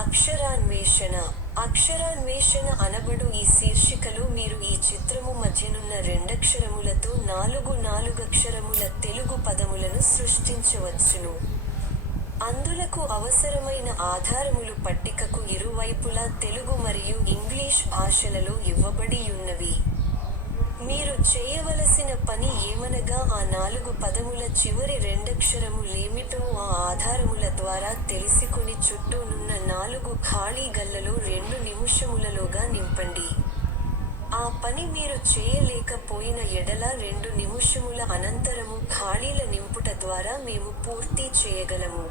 అక్షరాన్వేషణ. అక్షరాన్వేషణ అనబడు ఈ శీర్షికలో మీరు ఈ చిత్రము మధ్యనున్న రెండక్షరములతో నాలుగక్షరముల తెలుగు పదములను సృష్టించవచ్చును. అందులకు అవసరమైన ఆధారములు పట్టికకు ఇరువైపులా తెలుగు మరియు ఇంగ్లీష్ భాషలలో ఇవ్వబడియున్నవి. మీరు చేయవలసిన పని ఏమనగా ఆ 4 పదముల చివరి రెండక్షరము లేమిటో ఆ ఆధారముల ద్వారా తెలిసికొని చుట్టూనున్న 4 ఖాళీ గళ్లలో 2 నిముషములలోగా నింపండి. ఆ పని మీరు చేయలేకపోయిన ఎడల 2 నిముషముల అనంతరము ఖాళీల నింపుట ద్వారా మేము పూర్తి చేయగలము.